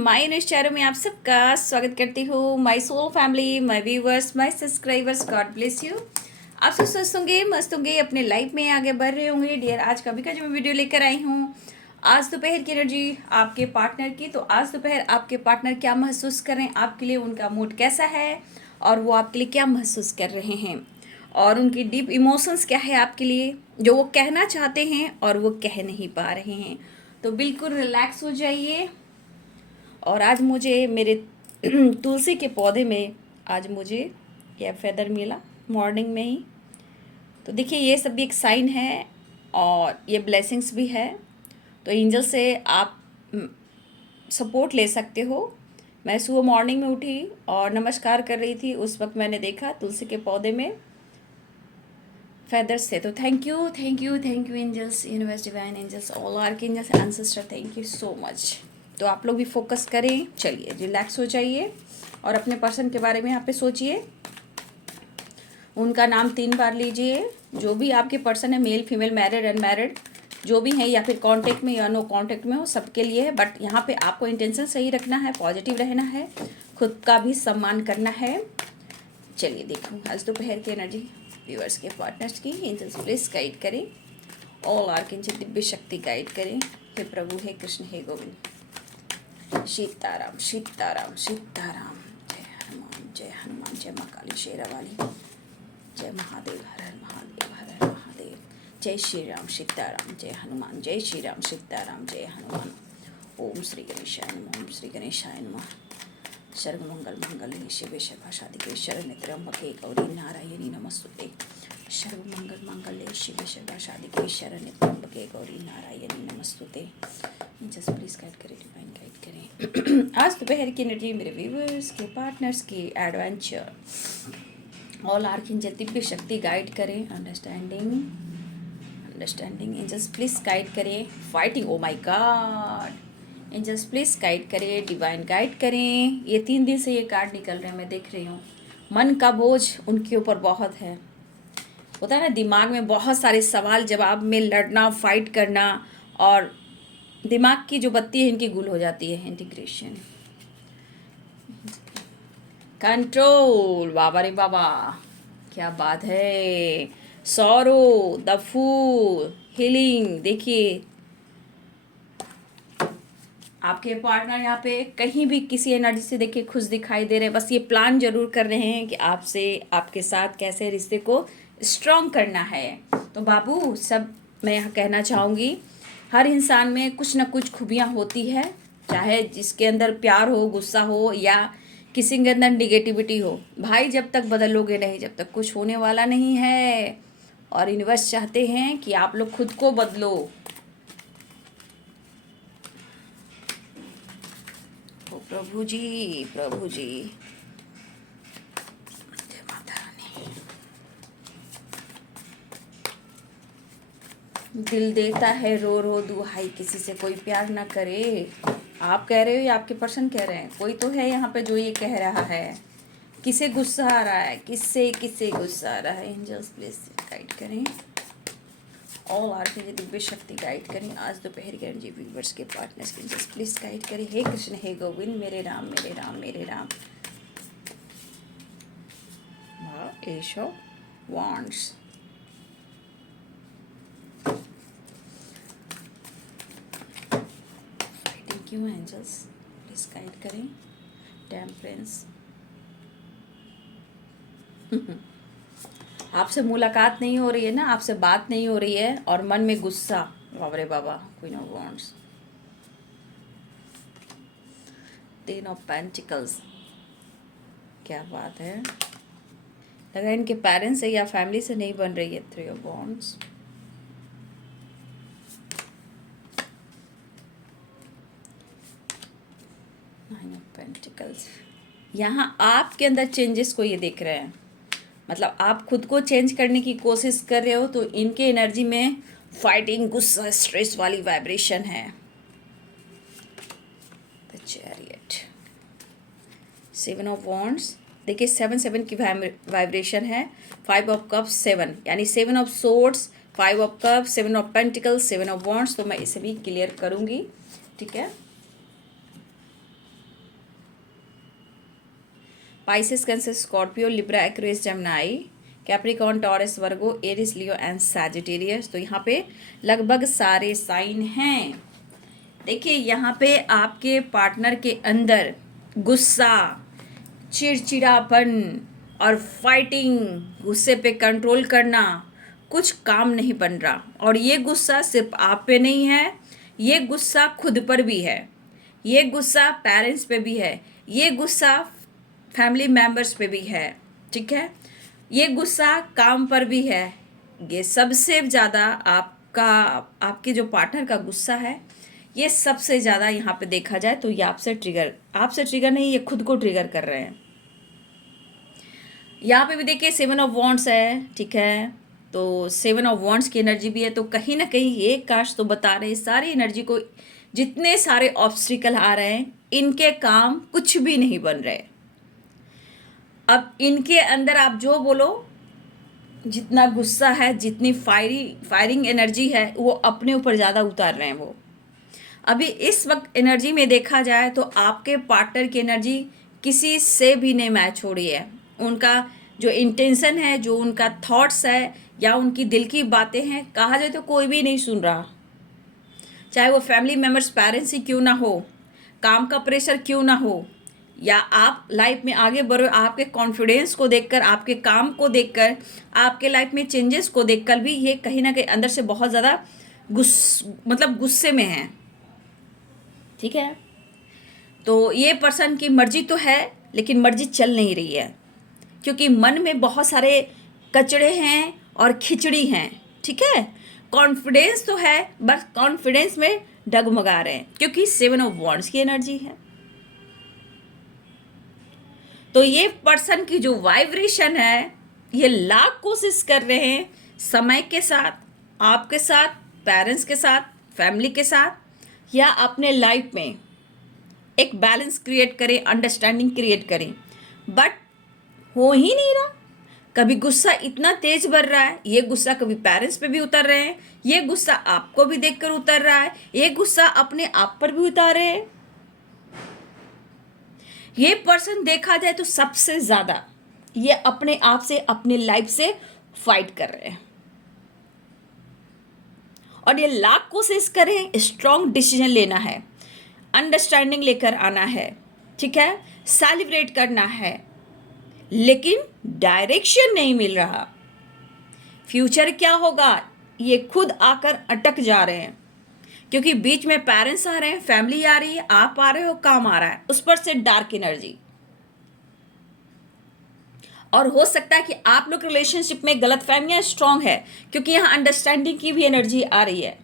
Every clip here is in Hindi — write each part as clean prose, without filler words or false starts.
माय न्यूज़ चैनल में आप सबका स्वागत करती हूँ। My soul family, my viewers, my subscribers, God bless you. आप सब स्वस्थ होंगे, मस्त होंगे, अपने लाइफ में आगे बढ़ रहे होंगे। डियर, आज का भी का जो मैं वीडियो लेकर आई हूँ, आज दोपहर की एनर्जी आपके पार्टनर की। तो आज दोपहर आपके पार्टनर क्या महसूस कर रहे हैं आपके लिए, उनका मूड कैसा है और वो आपके लिए क्या महसूस कर रहे हैं, और उनकी डीप इमोशंस क्या है आपके लिए, जो वो कहना चाहते हैं और वो कह नहीं पा रहे हैं। तो बिल्कुल रिलैक्स हो जाइए। और आज मुझे मेरे तुलसी के पौधे में आज मुझे यह फेदर मिला मॉर्निंग में ही। तो देखिए, ये सब भी एक साइन है और ये ब्लेसिंग्स भी है। तो एंजल से आप सपोर्ट ले सकते हो। मैं सुबह मॉर्निंग में उठी और नमस्कार कर रही थी, उस वक्त मैंने देखा तुलसी के पौधे में फेदर्स थे। तो thank you, thank you, thank you angels, universe, divine angels, all archangels, ancestor, thank you so much. तो आप लोग भी फोकस करें। चलिए, रिलैक्स हो जाइए और अपने पर्सन के बारे में यहाँ पे सोचिए। उनका नाम 3 बार लीजिए। जो भी आपके पर्सन है, मेल, फीमेल, मैरिड, अनमैरिड, जो भी हैं, या फिर कांटेक्ट में या नो कांटेक्ट में हो, सबके लिए है। बट यहाँ पे आपको इंटेंशन सही रखना है, पॉजिटिव रहना है, खुद का भी सम्मान करना है। चलिए देखूँ आज दोपहर की एनर्जी व्यूअर्स के पार्टनर्स की। एंजल्स प्लीज गाइड करें, ऑल आर्कएंजल दिव्य शक्ति गाइड करें। हे प्रभु, हे कृष्ण, हे गोविंद। सीताराम, सीताराम, सीताराम। जय हनुमान, जय हनुमान, जय माँ काली शेरावाली, जय महादेव, हर हर महादेव, हर हर महादेव। जय श्री राम, सीताराम, जय हनुमान, जय श्री राम, सीताराम, जय हनुमान। ओम श्री गणेशाय नमः, ओम श्री गणेशाय नमः। सर्वमंगल मंगल शिवे सर्वासाधिके शरण्ये त्र्यंबके गौरी नारायणी नमस्तुते। सर्वमंगल मंगल शिवे सर्वासाधिके शरण्ये त्र्यंबके गौरी नारायणी नमस्तुते। जस्ट प्लीज गाइड करें, डिवाइन गाइड करें। आज दोपहर की एनर्जी मेरे व्यूवर्स के पार्टनर्स की एडवेंचर, ऑल आर्कएंजल दिव्य शक्ति गाइड करें। Understanding, understanding angels please guide करें। Fighting, oh my God, angels please guide करें, डिवाइन गाइड करें। ये 3 दिन से ये कार्ड निकल रहे हैं, मैं देख रही हूँ। मन का बोझ उनके ऊपर बहुत है। होता है ना, दिमाग में बहुत सारे सवाल जवाब में लड़ना, फाइट करना, और दिमाग की जो बत्ती है इनकी गुल हो जाती है। इंटीग्रेशन, कंट्रोल, बाबा रे बाबा, क्या बात है। Sorrow, the fool, healing. देखिए, आपके पार्टनर यहाँ पे कहीं भी किसी एनर्जी से देखिए खुश दिखाई दे रहे हैं। बस ये प्लान जरूर कर रहे हैं कि आपसे, आपके साथ कैसे रिश्ते को स्ट्रॉन्ग करना है। तो बाबू, सब मैं यहाँ कहना चाहूँगी, हर इंसान में कुछ ना कुछ खूबियाँ होती है, चाहे जिसके अंदर प्यार हो, गुस्सा हो, या किसी के अंदर निगेटिविटी हो। भाई, जब तक बदलोगे नहीं, जब तक कुछ होने वाला नहीं है। और यूनिवर्स चाहते हैं कि आप लोग खुद को बदलो। ओ प्रभु जी, प्रभु जी, जय माता रानी। दिल देता है रो रो दुहाई, किसी से कोई प्यार ना करे। आप कह रहे हो या आपके पर्सन कह रहे हैं? कोई तो है यहाँ पे जो ये कह रहा है। किसे गुस्सा आ रहा है, किससे किसे गुस्सा आ रहा है? एंजल्स प्लीज गाइड करें, ऑल आर के दिव्य शक्ति गाइड करें। आज दोपहर के एनर्जी व्यूवर्स के पार्टनर्स के एंजल्स प्लीज गाइड करें। हे कृष्ण, हे गोविंद, मेरे राम, मेरे राम, मेरे राम। एश ऑफ वांड्स, फाइटिंग क्यों एंजल्स प्लीज गाइड करें। टेम्परेंस, आपसे मुलाकात नहीं हो रही है ना, आपसे बात नहीं हो रही है, और मन में गुस्सा। बाबरे बाबा, queen of wands, 10 of pentacles, क्या बात है। लगा इनके पेरेंट्स से या फैमिली से नहीं बन रही है। 3 of wands, nine of pentacles. यहाँ आपके अंदर चेंजेस को ये देख रहे हैं, मतलब आप खुद को चेंज करने की कोशिश कर रहे हो। तो इनके एनर्जी में फाइटिंग, गुस्सा, स्ट्रेस वाली वाइब्रेशन है। द चैरियट, 7 ऑफ वॉन्ड्स, देखिए 7 की वाइब्रेशन है। 5 ऑफ कप्स, 7, यानी 7 of swords, 5 of cups, 7 of pentacles, 7 of wands. तो मैं इसे भी क्लियर करूँगी, ठीक है। Pisces, Cancer, Scorpio, Libra, Aquarius, Gemini, Capricorn, Taurus, Virgo, Aries, Leo and Sagittarius. तो यहाँ पे लगभग सारे साइन हैं। देखिए यहाँ पे आपके पार्टनर के अंदर गुस्सा, चिड़चिड़ापन और फाइटिंग, गुस्से पे कंट्रोल करना, कुछ काम नहीं बन रहा। और ये गुस्सा सिर्फ आप पे नहीं है, ये गुस्सा खुद पर भी है, ये गुस्सा पेरेंट्स पे भी है, ये गुस्सा फैमिली मेम्बर्स पे भी है, ठीक है, ये गुस्सा काम पर भी है। ये सबसे ज़्यादा आपके जो पार्टनर का गुस्सा है, ये सबसे ज़्यादा यहाँ पे देखा जाए तो ये आपसे ट्रिगर नहीं, ये खुद को ट्रिगर कर रहे हैं। यहाँ पे भी देखिए 7 ऑफ वॉन्ड्स है, ठीक है, तो 7 ऑफ वॉन्ड्स की एनर्जी भी है। तो कहीं ना कहीं ये काश तो बता रहे सारी एनर्जी को, जितने सारे ऑब्स्टिकल आ रहे हैं इनके काम कुछ भी नहीं बन रहे। अब इनके अंदर आप जो बोलो, जितना गुस्सा है, जितनी फायरिंग एनर्जी है, वो अपने ऊपर ज़्यादा उतार रहे हैं वो। अभी इस वक्त एनर्जी में देखा जाए तो आपके पार्टनर की एनर्जी किसी से भी नहीं मैच हो रही है। उनका जो इंटेंशन है, जो उनका थॉट्स है या उनकी दिल की बातें हैं, कहा जाए तो कोई भी नहीं सुन रहा। चाहे वो फैमिली मेम्बर्स, पेरेंट्स ही क्यों ना हो, काम का प्रेशर क्यों ना हो, या आप लाइफ में आगे बढ़ो, आपके कॉन्फिडेंस को देखकर, आपके काम को देखकर, आपके लाइफ में चेंजेस को देखकर भी ये कहीं ना कहीं अंदर से बहुत ज़्यादा गुस्से में है, ठीक है। तो ये पर्सन की मर्जी तो है लेकिन मर्जी चल नहीं रही है, क्योंकि मन में बहुत सारे कचड़े हैं और खिचड़ी हैं, ठीक है। कॉन्फिडेंस तो है, बस कॉन्फिडेंस में डगमगा रहे हैं, क्योंकि 7 ऑफ वॉन्ड्स की एनर्जी है। तो ये पर्सन की जो वाइब्रेशन है, ये लाख कोशिश कर रहे हैं समय के साथ, आपके साथ, पेरेंट्स के साथ, फैमिली के साथ, या अपने लाइफ में एक बैलेंस क्रिएट करें, अंडरस्टैंडिंग क्रिएट करें, बट हो ही नहीं रहा। कभी गुस्सा इतना तेज बढ़ रहा है, ये गुस्सा कभी पेरेंट्स पे भी उतर रहे हैं, ये गुस्सा आपको भी देखकर उतर रहा है, ये गुस्सा अपने आप पर भी उतार रहे हैं। ये पर्सन देखा जाए तो सबसे ज़्यादा ये अपने आप से, अपने लाइफ से फाइट कर रहे हैं, और ये लाख कोशिश करें, स्ट्रॉन्ग डिसीजन लेना है, अंडरस्टैंडिंग लेकर आना है, ठीक है, सेलिब्रेट करना है, लेकिन डायरेक्शन नहीं मिल रहा। फ्यूचर क्या होगा ये खुद आकर अटक जा रहे हैं, क्योंकि बीच में पेरेंट्स आ रहे हैं, फैमिली आ रही है, आप आ रहे हो, काम आ रहा है, उस पर से डार्क एनर्जी। और हो सकता है कि आप लोग रिलेशनशिप में गलतफहमियां स्ट्रांग है, क्योंकि यहाँ अंडरस्टैंडिंग की भी एनर्जी आ रही है।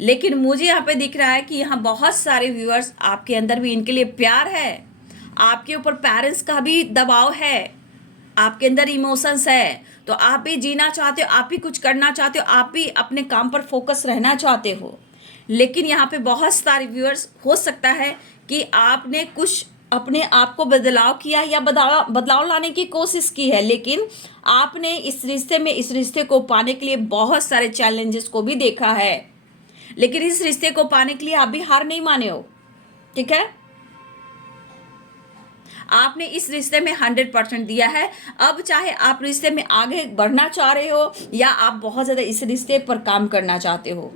लेकिन मुझे यहाँ पे दिख रहा है कि यहाँ बहुत सारे व्यूअर्स, आपके अंदर भी इनके लिए प्यार है, आपके ऊपर पेरेंट्स का भी दबाव है, आपके अंदर इमोशंस है, तो आप भी जीना चाहते हो, आप भी कुछ करना चाहते हो, आप भी अपने काम पर फोकस रहना चाहते हो। लेकिन यहाँ पे बहुत सारे व्यूअर्स, हो सकता है कि आपने कुछ अपने आप को बदलाव किया या बदलाव लाने की कोशिश की है, लेकिन आपने इस रिश्ते को पाने के लिए बहुत सारे चैलेंजेस को भी देखा है, लेकिन इस रिश्ते को पाने के लिए आप भी हार नहीं माने हो, ठीक है। आपने इस रिश्ते में 100% दिया है। अब चाहे आप रिश्ते में आगे बढ़ना चाह रहे हो या आप बहुत ज़्यादा इस रिश्ते पर काम करना चाहते हो,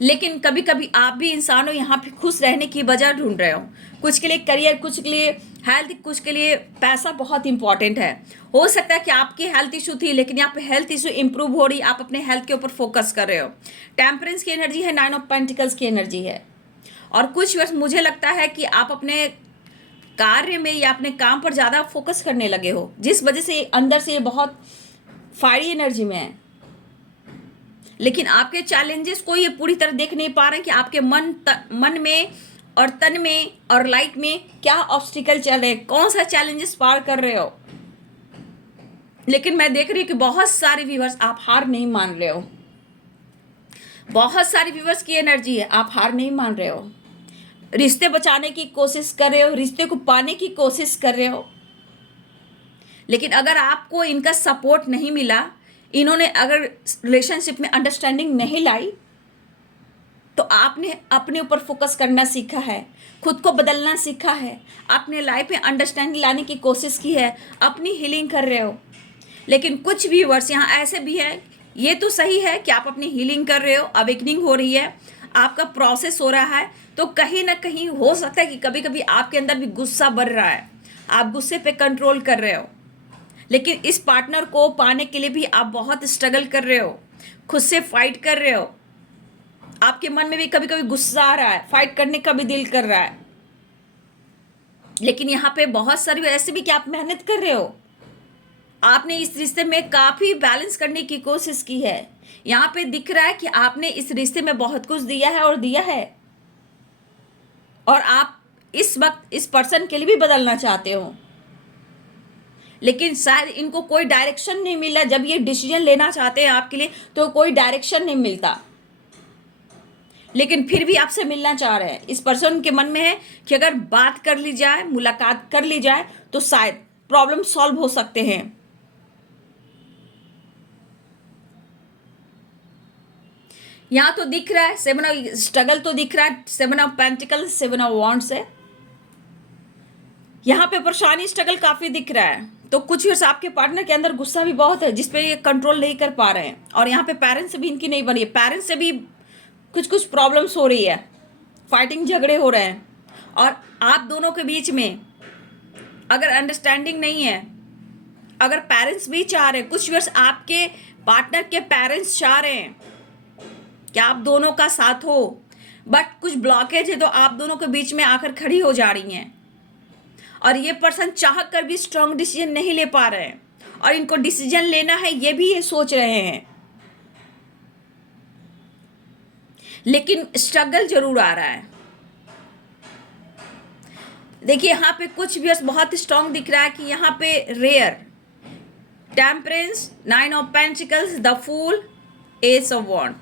लेकिन कभी कभी आप भी इंसान हो, यहाँ पे खुश रहने की वजह ढूंढ रहे हो। कुछ के लिए करियर, कुछ के लिए हेल्थ, कुछ के लिए पैसा बहुत इंपॉर्टेंट है। हो सकता है कि आपकी हेल्थ इशू थी, लेकिन यहाँ पे हेल्थ इशू इंप्रूव हो रही, आप अपने हेल्थ के ऊपर फोकस कर रहे हो। टेम्परेंस की एनर्जी है, 9 ऑफ पेंटिकल्स की एनर्जी है। और कुछ वर्ष मुझे लगता है कि आप अपने कार्य में या अपने काम पर ज़्यादा फोकस करने लगे हो, जिस वजह से अंदर से ये बहुत फायरी एनर्जी में है। लेकिन आपके चैलेंजेस को ये पूरी तरह देख नहीं पा रहे हैं कि आपके मन में और तन में और लाइफ में क्या ऑब्स्टिकल चल रहे हैं, कौन सा चैलेंजेस पार कर रहे हो। लेकिन मैं देख रही हूँ कि बहुत सारे व्यूअर्स आप हार नहीं मान रहे हो, बहुत सारे व्यूअर्स की एनर्जी है, आप हार नहीं मान रहे हो, रिश्ते बचाने की कोशिश कर रहे हो, रिश्ते को पाने की कोशिश कर रहे हो। लेकिन अगर आपको इनका सपोर्ट नहीं मिला, इन्होंने अगर रिलेशनशिप में अंडरस्टैंडिंग नहीं लाई, तो आपने अपने ऊपर फोकस करना सीखा है, खुद को बदलना सीखा है, अपने लाइफ में अंडरस्टैंडिंग लाने की कोशिश की है, अपनी हीलिंग कर रहे हो। लेकिन कुछ व्यूअर्स यहाँ ऐसे भी है, ये तो सही है कि आप अपनी हीलिंग कर रहे हो, अवेकनिंग हो रही है, आपका प्रोसेस हो रहा है, तो कहीं ना कहीं हो सकता है कि कभी कभी आपके अंदर भी गुस्सा बढ़ रहा है, आप गुस्से पे कंट्रोल कर रहे हो। लेकिन इस पार्टनर को पाने के लिए भी आप बहुत स्ट्रगल कर रहे हो, खुद से फाइट कर रहे हो, आपके मन में भी कभी कभी गुस्सा आ रहा है, फाइट करने का भी दिल कर रहा है। लेकिन यहाँ पे बहुत सारी ऐसे भी कि आप मेहनत कर रहे हो, आपने इस रिश्ते में काफ़ी बैलेंस करने की कोशिश की है। यहाँ पे दिख रहा है कि आपने इस रिश्ते में बहुत कुछ दिया है और दिया है, और आप इस वक्त इस पर्सन के लिए भी बदलना चाहते हो, लेकिन शायद इनको कोई डायरेक्शन नहीं मिला। जब ये डिसीजन लेना चाहते हैं आपके लिए तो कोई डायरेक्शन नहीं मिलता, लेकिन फिर भी आपसे मिलना चाह रहे हैं। इस पर्सन के मन में है कि अगर बात कर ली जाए, मुलाकात कर ली जाए तो शायद प्रॉब्लम सॉल्व हो सकते हैं। यहाँ तो दिख रहा है 7 ऑफ स्ट्रगल तो दिख रहा है, 7 ऑफ पेंटिकल्स, 7 ऑफ वॉन्ड्स है। यहाँ पे परेशानी स्ट्रगल काफी दिख रहा है। तो कुछ वर्ष आपके पार्टनर के अंदर गुस्सा भी बहुत है, जिसपे ये कंट्रोल नहीं कर पा रहे हैं, और यहाँ पे पेरेंट्स से भी इनकी नहीं बनी है, पेरेंट्स से भी कुछ प्रॉब्लम्स हो रही है, फाइटिंग झगड़े हो रहे हैं, और आप दोनों के बीच में अगर अंडरस्टैंडिंग नहीं है, अगर पेरेंट्स भी चाह रहे हैं, कुछ वर्ष आपके पार्टनर के पेरेंट्स चाह रहे हैं कि आप दोनों का साथ हो, बट कुछ ब्लॉकेज है तो आप दोनों के बीच में आकर खड़ी हो जा रही हैं, और ये पर्सन चाह कर भी स्ट्रांग डिसीजन नहीं ले पा रहे हैं, और इनको डिसीजन लेना है ये भी ये सोच रहे हैं, लेकिन स्ट्रगल जरूर आ रहा है। देखिए यहाँ पे कुछ भी बहुत स्ट्रांग दिख रहा है कि यहाँ पे rare, temperance, 9 of pentacles, the fool, ace of wand,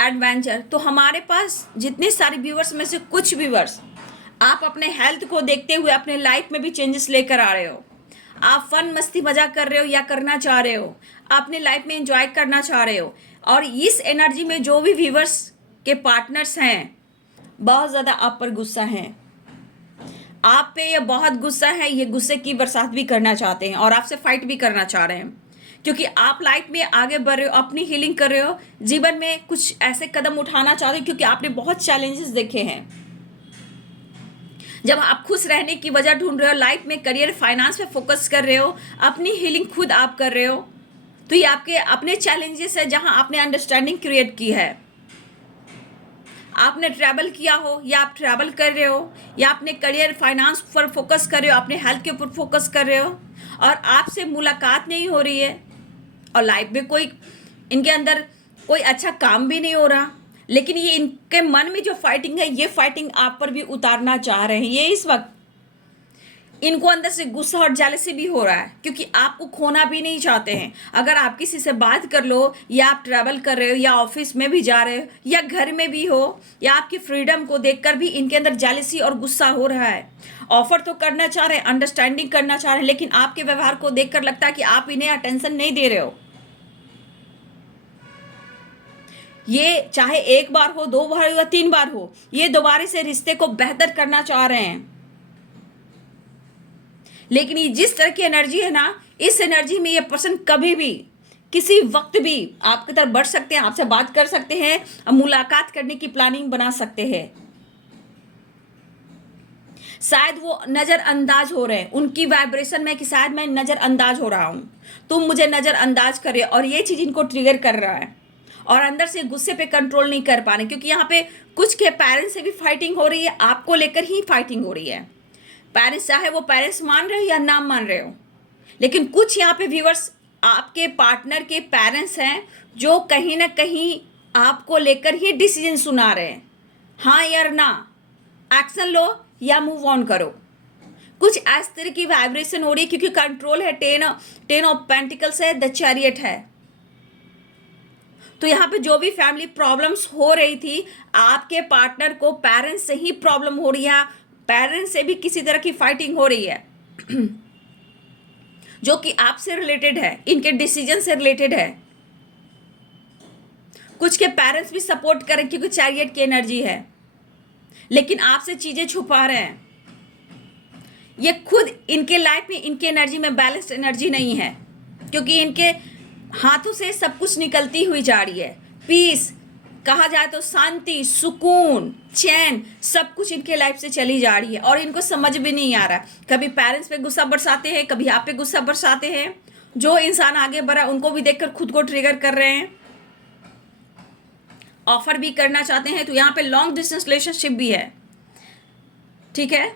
adventure. तो हमारे पास जितने सारे व्यूवर्स में से कुछ व्यूवर्स आप अपने हेल्थ को देखते हुए अपने लाइफ में भी चेंजेस लेकर आ रहे हो, आप फन मस्ती मजाक कर रहे हो या करना चाह रहे हो, अपने लाइफ में एंजॉय करना चाह रहे हो, और इस एनर्जी में जो भी व्यूवर्स के पार्टनर्स हैं बहुत ज़्यादा आप पर गुस्सा हैं, आप पे ये बहुत गुस्सा है, ये गुस्से की बरसात भी करना चाहते हैं और आपसे फाइट भी करना चाह रहे हैं, क्योंकि आप लाइफ में आगे बढ़ रहे हो, अपनी हीलिंग कर रहे हो, जीवन में कुछ ऐसे कदम उठाना चाहते हो, क्योंकि आपने बहुत चैलेंजेस देखे हैं। जब आप खुश रहने की वजह ढूंढ रहे हो, लाइफ में करियर फाइनेंस पे फोकस कर रहे हो, अपनी हीलिंग खुद आप कर रहे हो, तो ये आपके अपने चैलेंजेस है जहां आपने अंडरस्टैंडिंग क्रिएट की है। आपने ट्रैवल किया हो या आप ट्रैवल कर रहे हो, या अपने करियर फाइनेंस पर फोकस कर रहे हो, अपने हेल्थ के ऊपर फोकस कर रहे हो, और आपसे मुलाकात नहीं हो रही है, और लाइफ में कोई इनके अंदर कोई अच्छा काम भी नहीं हो रहा, लेकिन ये इनके मन में जो फाइटिंग है ये फाइटिंग आप पर भी उतारना चाह रहे हैं। ये इस वक्त इनको अंदर से गुस्सा और जेलसी भी हो रहा है, क्योंकि आपको खोना भी नहीं चाहते हैं। अगर आप किसी से बात कर लो, या आप ट्रैवल कर रहे हो, या ऑफिस में भी जा रहे हो, या घर में भी हो, या आपकी फ्रीडम को देखकर भी इनके अंदर जेलसी और गुस्सा हो रहा है। ऑफर तो करना चाह रहे हैं, अंडरस्टैंडिंग करना चाह रहे हैं, लेकिन आपके व्यवहार को देखकर लगता है कि आप इन्हें अटेंशन नहीं दे रहे हो। ये चाहे 1 बार हो, 2 बार हो या 3 बार हो, ये दोबारा से रिश्ते को बेहतर करना चाह रहे हैं, लेकिन ये जिस तरह की एनर्जी है ना, इस एनर्जी में ये पर्सन कभी भी किसी वक्त भी आपकी तरफ बढ़ सकते हैं, आपसे बात कर सकते हैं, मुलाकात करने की प्लानिंग बना सकते हैं। शायद वो नज़रअंदाज हो रहे हैं, उनकी वाइब्रेशन में कि शायद मैं नज़रअंदाज हो रहा हूँ, तुम मुझे नज़रअंदाज कर रहे हो, और ये चीज़ इनको ट्रिगर कर रहा है, और अंदर से गुस्से पे कंट्रोल नहीं कर पा रहे, क्योंकि यहाँ पे कुछ के पेरेंट्स से भी फाइटिंग हो रही है, आपको लेकर ही फाइटिंग हो रही है। पेरेंट्स चाहे वो पेरेंट्स मान रहे हो या ना मान रहे हो, लेकिन कुछ यहाँ पे व्यूअर्स आपके पार्टनर के पेरेंट्स हैं जो कहीं ना कहीं आपको लेकर ही डिसीजन सुना रहे हैं, हाँ या ना, एक्शन लो या मूव ऑन करो। कुछ इस तरह की वाइब्रेशन हो रही है, क्योंकि कंट्रोल है, 10 ऑफ पेंटिकल्स है, द चैरियट है। तो यहाँ पे जो भी फैमिली प्रॉब्लम्स हो रही थी, आपके पार्टनर को पेरेंट्स से ही प्रॉब्लम हो रही है, पेरेंट्स से भी किसी तरह की फाइटिंग हो रही है जो कि आपसे रिलेटेड है, इनके डिसीजन से रिलेटेड है। कुछ के पेरेंट्स भी सपोर्ट करें क्योंकि चैरियट की एनर्जी है, लेकिन आपसे चीजें छुपा रहे हैं। ये खुद इनके लाइफ में, इनके एनर्जी में बैलेंस्ड एनर्जी नहीं है, क्योंकि इनके हाथों से सब कुछ निकलती हुई जा रही है। पीस कहा जाए तो शांति, सुकून, चैन, सब कुछ इनके लाइफ से चली जा रही है और इनको समझ भी नहीं आ रहा। कभी पेरेंट्स पे गुस्सा बरसाते हैं, कभी आप पे गुस्सा बरसाते हैं। जो इंसान आगे बढ़ा उनको भी देखकर खुद को ट्रिगर कर रहे हैं। ऑफर भी करना चाहते हैं तो यहाँ पे लॉन्ग डिस्टेंस रिलेशनशिप भी है, ठीक है।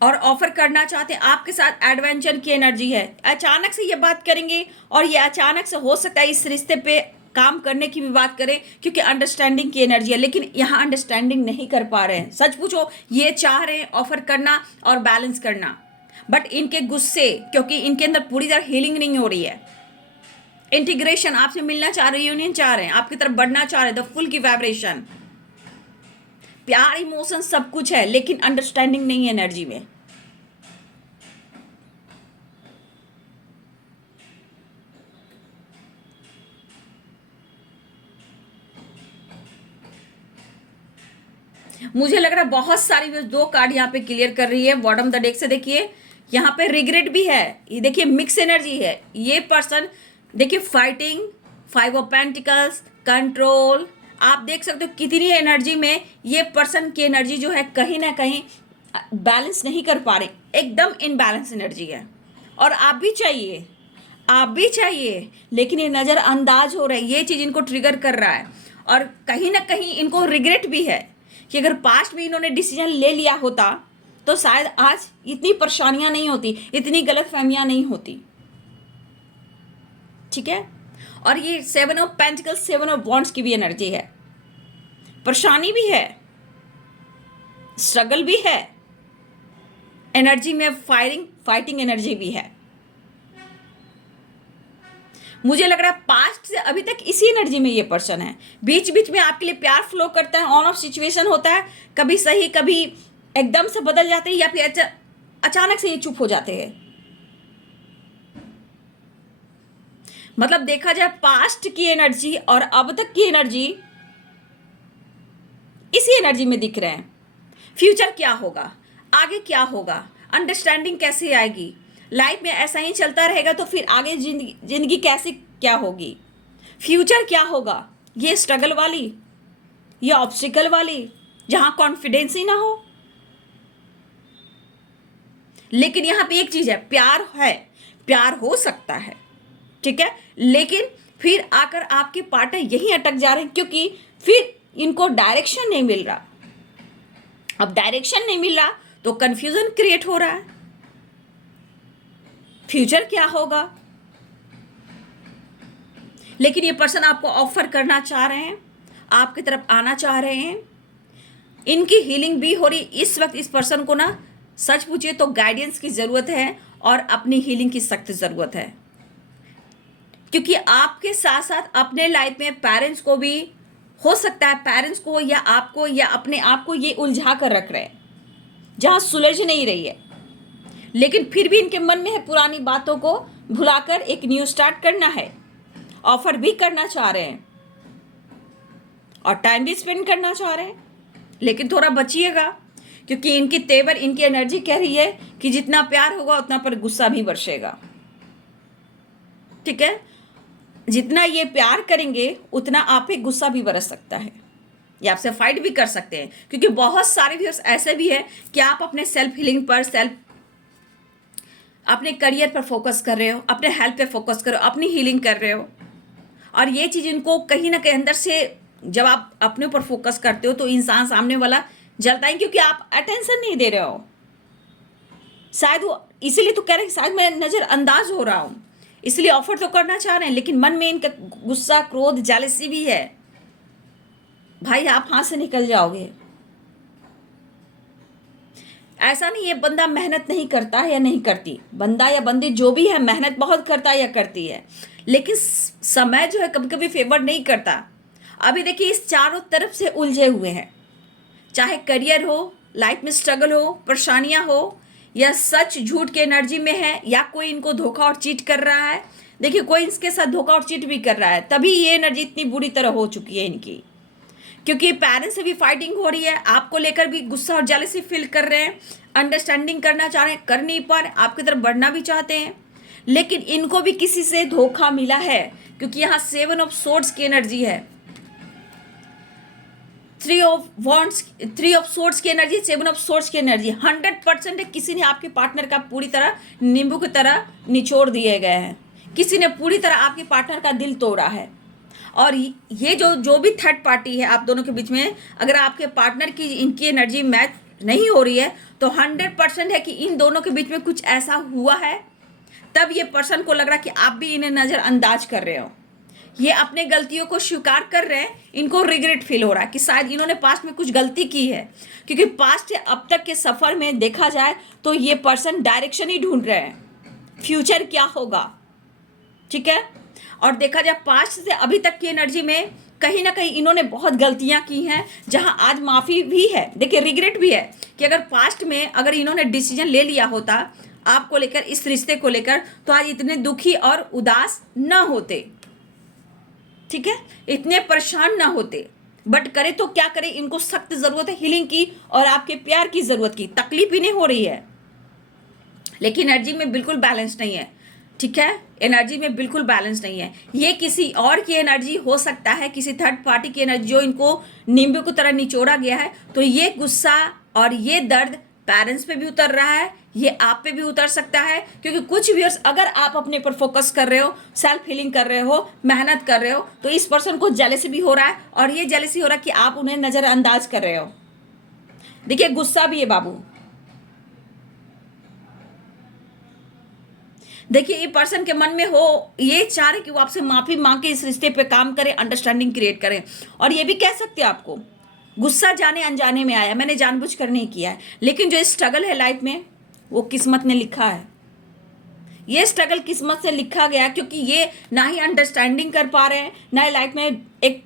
और ऑफर करना चाहते हैं, आपके साथ एडवेंचर की एनर्जी है। अचानक से ये बात करेंगे और ये अचानक से हो सकता है इस रिश्ते पे काम करने की भी बात करें, क्योंकि अंडरस्टैंडिंग की एनर्जी है, लेकिन यहाँ अंडरस्टैंडिंग नहीं कर पा रहे हैं। सच पूछो, ये चाह रहे हैं ऑफर करना और बैलेंस करना, बट इनके गुस्से, क्योंकि इनके अंदर पूरी तरह हीलिंग नहीं हो रही है। इंटीग्रेशन, आपसे मिलना चाह रहे हैं, यूनियन चाह रहे हैं, आपकी तरफ बढ़ना चाह रहे हैं, द फुल की वाइब्रेशन, प्यार, इमोशन सब कुछ है, लेकिन अंडरस्टैंडिंग नहीं है एनर्जी में। मुझे लग रहा है बहुत सारी, दो कार्ड यहाँ पे क्लियर कर रही है। बॉटम द डेक से देखिए, यहाँ पे रिग्रेट भी है। ये देखिए मिक्स एनर्जी है। ये पर्सन देखिए फाइटिंग, 5 ऑफ पेंटिकल्स, कंट्रोल, आप देख सकते हो कितनी एनर्जी में ये पर्सन की एनर्जी जो है कहीं ना कहीं बैलेंस नहीं कर पा रही, एकदम इनबैलेंस एनर्जी है। और आप भी चाहिए, आप भी चाहिए, लेकिन ये नज़रअंदाज हो रहा है। ये चीज़ इनको ट्रिगर कर रहा है और कहीं ना कहीं इनको रिग्रेट भी है कि अगर पास्ट में इन्होंने डिसीजन ले लिया होता तो शायद आज इतनी परेशानियां नहीं होती, इतनी गलतफहमियां नहीं होती, ठीक है। और ये 7 ऑफ पेंटिकल्स, 7 ऑफ वॉन्ड्स की भी एनर्जी है। परेशानी भी है, स्ट्रगल भी है, एनर्जी में फाइटिंग एनर्जी भी है। मुझे लग रहा है पास्ट से अभी तक इसी एनर्जी में ये पर्सन है। बीच बीच में आपके लिए प्यार फ्लो करता है, ऑन ऑफ सिचुएशन होता है, कभी सही कभी एकदम से बदल जाते हैं, या फिर अचानक से ये चुप हो जाते हैं। मतलब देखा जाए पास्ट की एनर्जी और अब तक की एनर्जी इसी एनर्जी में दिख रहे हैं। फ्यूचर क्या होगा, आगे क्या होगा, अंडरस्टैंडिंग कैसे आएगी, लाइफ में ऐसा ही चलता रहेगा तो फिर आगे जिंदगी कैसी क्या होगी, फ्यूचर क्या होगा, ये स्ट्रगल वाली, ये ऑब्स्टिकल वाली, जहां कॉन्फिडेंस ही ना हो। लेकिन यहां पे एक चीज है, प्यार है, प्यार हो सकता है, ठीक है, लेकिन फिर आकर आपके पार्टनर यहीं अटक जा रहे हैं, क्योंकि फिर इनको डायरेक्शन नहीं मिल रहा। अब डायरेक्शन नहीं मिल रहा तो कंफ्यूजन क्रिएट हो रहा है। फ्यूचर क्या होगा, लेकिन ये पर्सन आपको ऑफर करना चाह रहे हैं, आपकी तरफ आना चाह रहे हैं। इनकी हीलिंग भी हो रही इस वक्त। इस पर्सन को ना सच पूछिए तो गाइडेंस की ज़रूरत है और अपनी हीलिंग की सख्त ज़रूरत है, क्योंकि आपके साथ साथ अपने लाइफ में पेरेंट्स को भी हो सकता है, पेरेंट्स को या आपको या अपने आप को ये उलझा कर रख रहे हैं जहाँ सुलझ नहीं रही है। लेकिन फिर भी इनके मन में है पुरानी बातों को भुलाकर एक न्यू स्टार्ट करना है। ऑफर भी करना चाह रहे हैं और टाइम भी स्पेंड करना चाह रहे हैं, लेकिन थोड़ा बचिएगा, क्योंकि इनकी तेवर, इनकी एनर्जी कह रही है कि जितना प्यार होगा उतना पर गुस्सा भी बरसेगा, ठीक है। जितना ये प्यार करेंगे उतना आप पे गुस्सा भी बरस सकता है, या आपसे फाइट भी कर सकते हैं, क्योंकि बहुत सारे व्यूअर्स ऐसे भी हैं कि आप अपने सेल्फ हीलिंग पर, अपने करियर पर फोकस कर रहे हो, अपने हेल्थ पे फोकस कर रहे हो, अपनी हीलिंग कर रहे हो, और ये चीज़ इनको कहीं ना कहीं अंदर से, जब आप अपने ऊपर फोकस करते हो तो इंसान सामने वाला जलता है, क्योंकि आप अटेंशन नहीं दे रहे हो। शायद वो इसीलिए तो कह रहे हैं, शायद मैं नज़रअंदाज हो रहा हूँ, इसलिए ऑफर तो करना चाह रहे हैं, लेकिन मन में इनका गुस्सा, क्रोध, जेलसी भी है। भाई आप हाथ से निकल जाओगे। ऐसा नहीं ये बंदा मेहनत नहीं करता है या नहीं करती, बंदा या बंदी जो भी है मेहनत बहुत करता है या करती है, लेकिन समय जो है कभी कभी फेवर नहीं करता। अभी देखिए इस चारों तरफ से उलझे हुए हैं, चाहे करियर हो, लाइफ में स्ट्रगल हो, परेशानियां हो, या सच झूठ के एनर्जी में है, या कोई इनको धोखा और चीट कर रहा है, देखिए कोई इसके साथ धोखा और चीट भी कर रहा है, तभी ये एनर्जी इतनी बुरी तरह हो चुकी है इनकी। क्योंकि पेरेंट्स से भी फाइटिंग हो रही है, आपको लेकर भी गुस्सा और जेलसी फील कर रहे हैं, अंडरस्टैंडिंग करना चाह रहे हैं, कर नहीं पा रहे, आपकी तरफ बढ़ना भी चाहते हैं, लेकिन इनको भी किसी से धोखा मिला है। क्योंकि यहाँ 7 ऑफ सोर्ड्स की एनर्जी है, 3 ऑफ सोर्ड्स की एनर्जी, 7 ऑफ सोर्ड्स की एनर्जी 100% है। किसी ने आपके पार्टनर का पूरी तरह नींबू की तरह निचोड़ दिए गए हैं, किसी ने पूरी तरह आपके पार्टनर का दिल तोड़ा है। और ये जो भी थर्ड पार्टी है आप दोनों के बीच में, अगर आपके पार्टनर की इनकी एनर्जी मैच नहीं हो रही है तो 100% है कि इन दोनों के बीच में कुछ ऐसा हुआ है, तब ये पर्सन को लग रहा है कि आप भी इन्हें नज़रअंदाज कर रहे हो, ये अपने गलतियों को स्वीकार कर रहे हैं, इनको रिग्रेट फील हो रहा है कि शायद इन्होंने पास्ट में कुछ गलती की है। क्योंकि पास्ट से अब तक के सफ़र में देखा जाए तो ये पर्सन डायरेक्शन ही ढूंढ रहे हैं, फ्यूचर क्या होगा, ठीक है। और देखा जाए पास्ट से अभी तक की एनर्जी में कहीं ना कहीं इन्होंने बहुत गलतियां की हैं, जहां आज माफ़ी भी है, देखिए रिग्रेट भी है कि अगर पास्ट में अगर इन्होंने डिसीजन ले लिया होता आपको लेकर, इस रिश्ते को लेकर, तो आज इतने दुखी और उदास ना होते, ठीक है, इतने परेशान ना होते। बट करे तो क्या करे, इनको सख्त ज़रूरत है हीलिंग की और आपके प्यार की ज़रूरत की। तकलीफ इन्हें हो रही है लेकिन एनर्जी में बिल्कुल बैलेंस नहीं है, ठीक है, एनर्जी में बिल्कुल बैलेंस नहीं है। ये किसी और की एनर्जी हो सकता है, किसी थर्ड पार्टी की एनर्जी जो इनको नींबू की तरह निचोड़ा गया है। तो ये गुस्सा और ये दर्द पेरेंट्स पे भी उतर रहा है, ये आप पे भी उतर सकता है। क्योंकि कुछ व्यूअर्स अगर आप अपने पर फोकस कर रहे हो, सेल्फ हीलिंग कर रहे हो, मेहनत कर रहे हो, तो इस पर्सन को जेलसी भी हो रहा है और ये जेलसी हो रहा है कि आप उन्हें नज़रअंदाज कर रहे हो। देखिए गुस्सा भी है बाबू, देखिए ये पर्सन के मन में हो, ये चाह रहे कि वो आपसे माफ़ी मांग के इस रिश्ते पे काम करें, अंडरस्टैंडिंग क्रिएट करें। और ये भी कह सकते हैं आपको गुस्सा जाने अनजाने में आया, मैंने जानबूझकर नहीं किया है, लेकिन जो स्ट्रगल है लाइफ में वो किस्मत ने लिखा है, ये स्ट्रगल किस्मत से लिखा गया। क्योंकि ये ना ही अंडरस्टैंडिंग कर पा रहे हैं, ना ही लाइफ में एक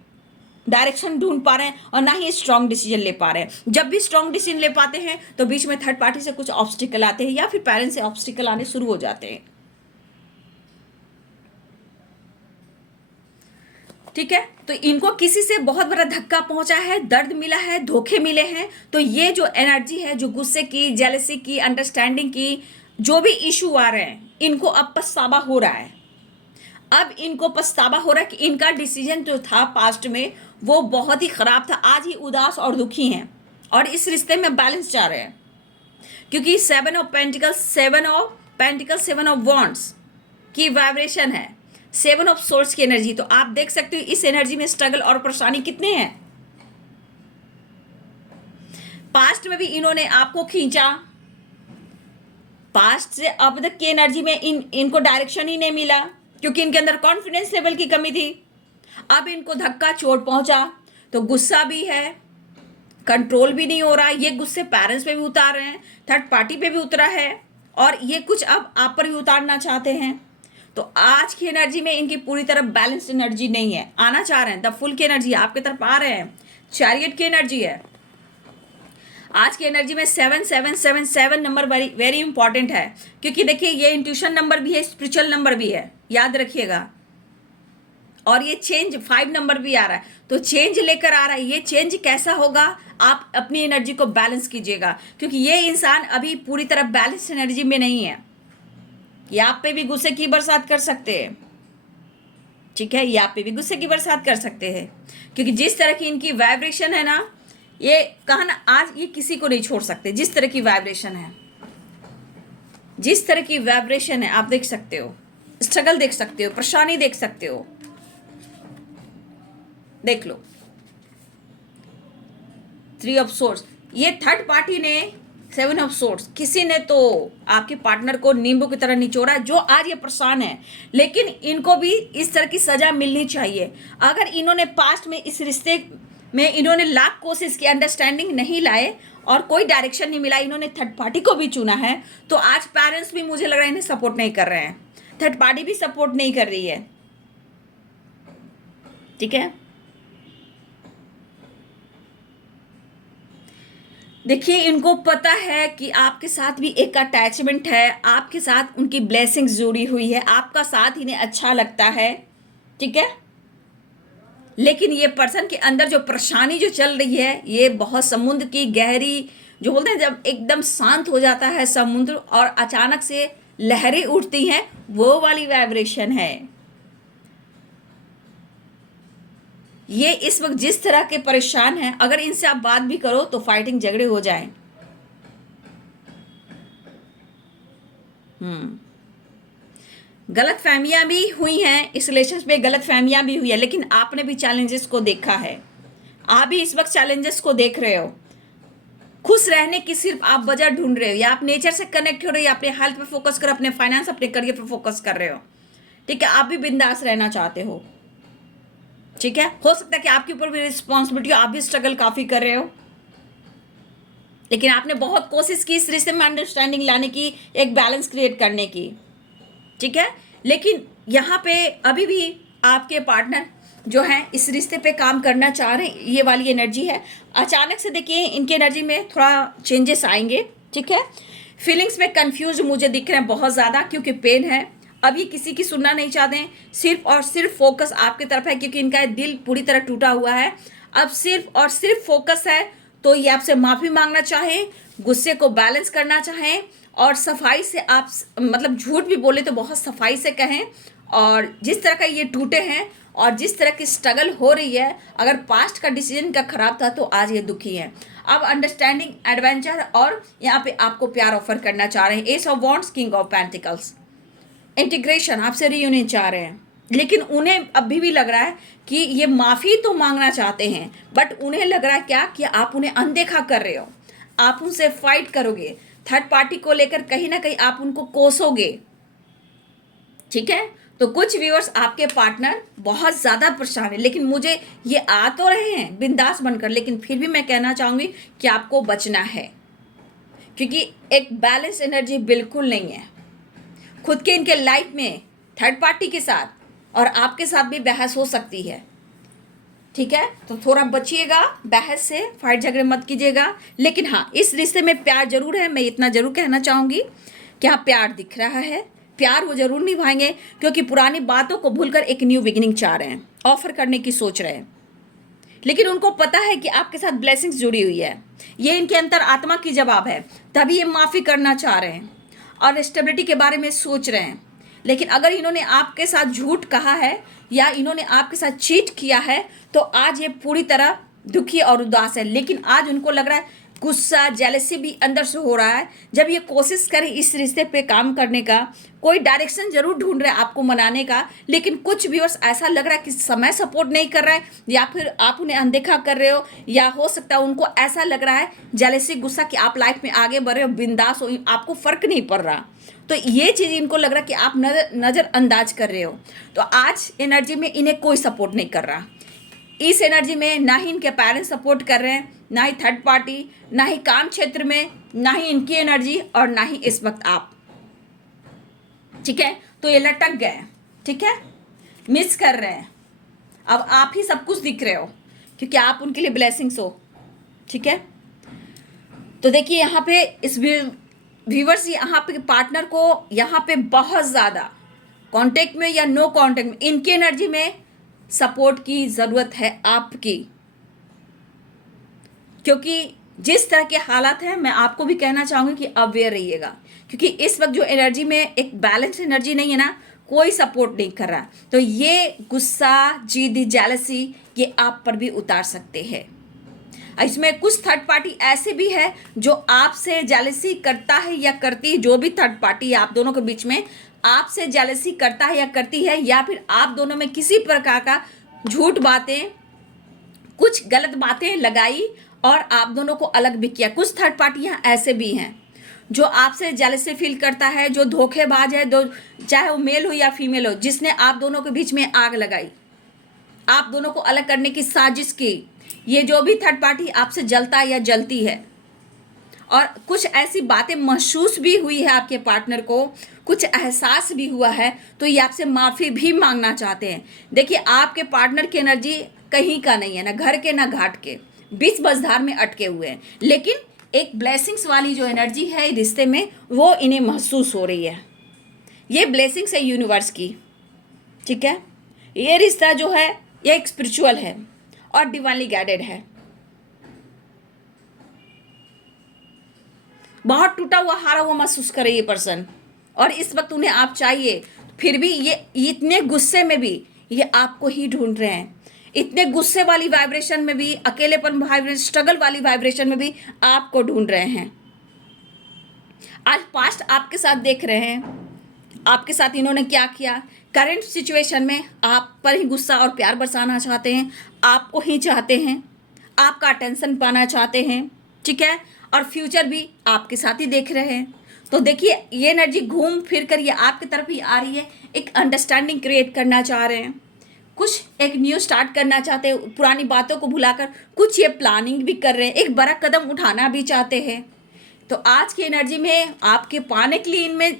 डायरेक्शन ढूंढ पा रहे हैं, और ना ही स्ट्रॉन्ग डिसीजन ले पा रहे हैं। जब भी स्ट्रॉन्ग डिसीजन ले पाते हैं तो बीच में थर्ड पार्टी से कुछ ऑब्स्टिकल आते हैं या फिर पेरेंट्स से ऑब्स्टिकल आने शुरू हो जाते हैं, ठीक है। तो इनको किसी से बहुत बड़ा धक्का पहुंचा है, दर्द मिला है, धोखे मिले हैं। तो ये जो एनर्जी है, जो गुस्से की, जेलसी की, अंडरस्टैंडिंग की, जो भी इशू आ रहे हैं, इनको अब पछतावा हो रहा है। अब इनको पछतावा हो रहा है कि इनका डिसीजन जो था पास्ट में वो बहुत ही खराब था। आज ही उदास और दुखी हैं और इस रिश्ते में बैलेंस चाह रहे हैं। क्योंकि 7 ऑफ पेंटिकल्स, 7 ऑफ वॉन्ड्स की वाइब्रेशन है, 7 ऑफ सोर्स की एनर्जी। तो आप देख सकते हो इस एनर्जी में स्ट्रगल और परेशानी कितने हैं। पास्ट में भी इन्होंने आपको खींचा, पास्ट से अब तक की एनर्जी में इनको डायरेक्शन ही नहीं मिला क्योंकि इनके अंदर कॉन्फिडेंस लेवल की कमी थी। अब इनको धक्का चोट पहुंचा तो गुस्सा भी है, कंट्रोल भी नहीं हो रहा। ये गुस्से पेरेंट्स पे भी उतार रहे हैं, थर्ड पार्टी पे भी उतरा है और ये कुछ अब आप पर भी उतारना चाहते हैं। तो आज की एनर्जी में इनकी पूरी तरह बैलेंस्ड एनर्जी नहीं है, आना चाह रहे हैं, द फुल की एनर्जी आपके तरफ आ रहे हैं, चैरियट की एनर्जी है। आज की एनर्जी में 7777 नंबर वेरी इंपॉर्टेंट है क्योंकि देखिए ये इंट्यूशन नंबर भी है, स्पिरिचुअल नंबर भी है, याद रखिएगा। और ये चेंज 5 नंबर भी आ रहा है, तो चेंज लेकर आ रहा है। ये चेंज कैसा होगा, आप अपनी एनर्जी को बैलेंस कीजिएगा क्योंकि ये इंसान अभी पूरी तरह बैलेंस एनर्जी में नहीं है। ये आप पे भी गुस्से की बरसात कर सकते हैं, ठीक है, ये आप पे भी गुस्से की बरसात कर सकते हैं क्योंकि जिस तरह की इनकी वाइब्रेशन है ना, ये कहा ना, आज ये किसी को नहीं छोड़ सकते। जिस तरह की वाइब्रेशन है, जिस तरह की वाइब्रेशन है, आप देख सकते हो, स्ट्रगल देख सकते हो, परेशानी देख सकते हो, देख लो 3 ऑफ सोर्स। ये थर्ड पार्टी ने 7 ऑफ सोर्स, किसी ने तो आपके पार्टनर को नींबू की तरह निचोड़ा जो आज ये परेशान है, लेकिन इनको भी इस तरह की सजा मिलनी चाहिए। अगर इन्होंने पास्ट में इस रिश्ते में इन्होंने लाख कोशिश की, अंडरस्टैंडिंग नहीं लाए और कोई डायरेक्शन नहीं मिला, इन्होंने थर्ड पार्टी को भी चुना है, तो आज पेरेंट्स भी मुझे लग रहा है इन्हें सपोर्ट नहीं कर रहे हैं, थर्ड पार्टी भी सपोर्ट नहीं कर रही है, ठीक है। देखिए, इनको पता है कि आपके साथ भी एक अटैचमेंट है, आपके साथ उनकी ब्लेसिंग्स जुड़ी हुई है, आपका साथ इन्हें अच्छा लगता है, ठीक है। लेकिन ये पर्सन के अंदर जो परेशानी जो चल रही है, ये बहुत समुद्र की गहरी, जो बोलते हैं जब एकदम शांत हो जाता है समुद्र और अचानक से लहरें उठती हैं, वो वाली वाइब्रेशन है। ये इस वक्त जिस तरह के परेशान हैं, अगर इनसे आप बात भी करो तो फाइटिंग झगड़े हो जाएं। गलत फहमियां भी हुई हैं, इस रिलेशनशिप में गलत फहमियां भी हुई है, लेकिन आपने भी चैलेंजेस को देखा है। आप भी इस वक्त चैलेंजेस को देख रहे हो। खुश रहने की सिर्फ आप वजह ढूंढ रहे हो, या आप नेचर से कनेक्ट हो रहे हो, या अपने हेल्थ पे फोकस कर, अपने फाइनेंस, अपने करियर पे फोकस कर रहे हो, ठीक है। आप भी बिंदास रहना चाहते हो, ठीक है। हो सकता है कि आपके ऊपर भी रिस्पॉन्सिबिलिटी, आप भी स्ट्रगल काफी कर रहे हो, लेकिन आपने बहुत कोशिश की इस रिश्ते में अंडरस्टैंडिंग लाने की, एक बैलेंस क्रिएट करने की, ठीक है। लेकिन यहाँ पे अभी भी आपके पार्टनर जो है इस रिश्ते पे काम करना चाह रहे हैं, ये वाली एनर्जी है। अचानक से देखिए इनकी एनर्जी में थोड़ा चेंजेस आएंगे, ठीक है। फीलिंग्स में कंफ्यूज मुझे दिख रहे हैं बहुत ज़्यादा, क्योंकि पेन है। अभी किसी की सुनना नहीं चाहते हैं, सिर्फ और सिर्फ फोकस आपकी तरफ है, क्योंकि इनका दिल पूरी तरह टूटा हुआ है। अब सिर्फ और सिर्फ फोकस है, तो ये आपसे माफ़ी मांगना चाहे, गुस्से को बैलेंस करना चाहें, और सफाई से आप मतलब झूठ भी बोले तो बहुत सफाई से कहें। और जिस तरह का ये टूटे हैं और जिस तरह की स्ट्रगल हो रही है, अगर पास्ट का डिसीजन का खराब था तो आज ये दुखी है। अब अंडरस्टैंडिंग, एडवेंचर, और यहाँ पे आपको प्यार ऑफर करना चाह रहे हैं। S of wands, king of pentacles, integration, आपसे रियूनियन चाह रहे हैं। लेकिन उन्हें अभी भी लग रहा है कि ये माफ़ी तो मांगना चाहते हैं, बट उन्हें लग रहा है क्या कि आप उन्हें अनदेखा कर रहे हो, आप उनसे फाइट करोगे, थर्ड पार्टी को लेकर कहीं ना कहीं आप उनको कोसोगे, ठीक है। तो कुछ व्यूअर्स, आपके पार्टनर बहुत ज़्यादा परेशान है, लेकिन मुझे ये आ तो रहे हैं बिंदास बनकर, लेकिन फिर भी मैं कहना चाहूँगी कि आपको बचना है, क्योंकि एक बैलेंस एनर्जी बिल्कुल नहीं है। खुद के इनके लाइफ में थर्ड पार्टी के साथ और आपके साथ भी बहस हो सकती है, ठीक है। तो थोड़ा बचिएगा बहस से, फाइट झगड़े मत कीजिएगा। लेकिन हाँ, इस रिश्ते में प्यार जरूर है, मैं इतना जरूर कहना चाहूँगी कि हाँ, प्यार दिख रहा है, प्यार वो जरूर निभाएंगे, क्योंकि पुरानी बातों को भूलकर एक न्यू बिगिनिंग चाह रहे हैं, ऑफर करने की सोच रहे हैं। लेकिन उनको पता है कि आपके साथ ब्लेसिंग्स जुड़ी हुई है, ये इनके अंतर आत्मा की जवाब है, तभी ये माफ़ी करना चाह रहे हैं और स्टेबिलिटी के बारे में सोच रहे हैं। लेकिन अगर इन्होंने आपके साथ झूठ कहा है या इन्होंने आपके साथ चीट किया है, तो आज ये पूरी तरह दुखी और उदास है। लेकिन आज उनको लग रहा है गुस्सा, जेलसी भी अंदर से हो रहा है। जब ये कोशिश करें इस रिश्ते पे काम करने का, कोई डायरेक्शन जरूर ढूंढ रहे हैं आपको मनाने का, लेकिन कुछ व्यूअर्स ऐसा लग रहा है कि समय सपोर्ट नहीं कर रहा है, या फिर आप उन्हें अनदेखा कर रहे हो, या हो सकता है उनको ऐसा लग रहा है जेलसी, गुस्सा, कि आप लाइफ में आगे बढ़ रहे हो, बिंदास हो, आपको फर्क नहीं पड़ रहा। तो ये चीज़ इनको लग रहा है कि आप नज़रअंदाज कर रहे हो। तो आज एनर्जी में इन्हें कोई सपोर्ट नहीं कर रहा। इस एनर्जी में ना ही इनके पेरेंट्स सपोर्ट कर रहे हैं, ना ही थर्ड पार्टी, ना ही काम क्षेत्र में, ना ही इनकी एनर्जी, और ना ही इस वक्त आप, ठीक है। तो ये लटक गए, ठीक है, मिस कर रहे हैं। अब आप ही सब कुछ दिख रहे हो, क्योंकि आप उनके लिए ब्लेसिंग्स हो, ठीक है। तो देखिए यहाँ पे इस व्यूवर्स, यहाँ पे पार्टनर को यहाँ पे बहुत ज़्यादा कांटेक्ट में या नो कांटेक्ट में, इनकी एनर्जी में सपोर्ट की ज़रूरत है आपकी, क्योंकि जिस तरह के हालात हैं, मैं आपको भी कहना चाहूँगी कि अवेयर रहिएगा, क्योंकि इस वक्त जो एनर्जी में एक बैलेंस एनर्जी नहीं है ना, कोई सपोर्ट नहीं कर रहा। तो ये गुस्सा, जिद, जेलसी, ये आप पर भी उतार सकते हैं। इसमें कुछ थर्ड पार्टी ऐसे भी है जो आपसे जेलसी करता है या करती है, जो भी थर्ड पार्टी आप दोनों के बीच में आपसे जेलसी करता है या करती है, या फिर आप दोनों में किसी प्रकार का झूठ बातें, कुछ गलत बातें लगाई और आप दोनों को अलग भी किया। कुछ थर्ड पार्टियां ऐसे भी हैं जो आपसे जेलसी फील करता है, जो धोखेबाज है, चाहे वो मेल हो या फीमेल हो, जिसने आप दोनों के बीच में आग लगाई, आप दोनों को अलग करने की साजिश की। ये जो भी थर्ड पार्टी आपसे जलता है या जलती है, और कुछ ऐसी बातें महसूस भी हुई है आपके पार्टनर को, कुछ एहसास भी हुआ है, तो ये आपसे माफ़ी भी मांगना चाहते हैं। देखिए आपके पार्टनर की एनर्जी कहीं का नहीं है, ना घर के ना घाट के, बीच मझधार में अटके हुए हैं। लेकिन एक ब्लेसिंग्स वाली जो एनर्जी है रिश्ते में वो इन्हें महसूस हो रही है। ये ब्लेसिंग्स है यूनिवर्स की, ठीक है। ये रिश्ता जो है ये एक स्पिरिचुअल है और डिवाइनली गाइडेड है। बहुत टूटा हुआ हारा हुआ महसूस कर रही है पर्सन, और इस वक्त उन्हें आप चाहिए, फिर भी ये इतने गुस्से में भी ये आपको ही ढूंढ रहे हैं। इतने गुस्से वाली वाइब्रेशन में भी, अकेलेपन वाइब्रेशन, स्ट्रगल वाली वाइब्रेशन में भी आपको ढूंढ रहे हैं। आज पास्ट आपके साथ देख रहे हैं, आपके साथ इन्होंने क्या किया। करंट सिचुएशन में आप पर ही गुस्सा और प्यार बरसाना चाहते हैं, आपको ही चाहते हैं, आपका अटेंशन पाना चाहते हैं, ठीक है। और फ्यूचर भी आपके साथ ही देख रहे हैं। तो देखिए ये एनर्जी घूम फिर कर ये आपकी तरफ ही आ रही है। एक अंडरस्टैंडिंग क्रिएट करना चाह रहे हैं, कुछ एक न्यू स्टार्ट करना चाहते हैं, पुरानी बातों को भुलाकर कुछ ये प्लानिंग भी कर रहे हैं, एक बड़ा कदम उठाना भी चाहते हैं। तो आज की एनर्जी में आपके पाने के लिए इनमें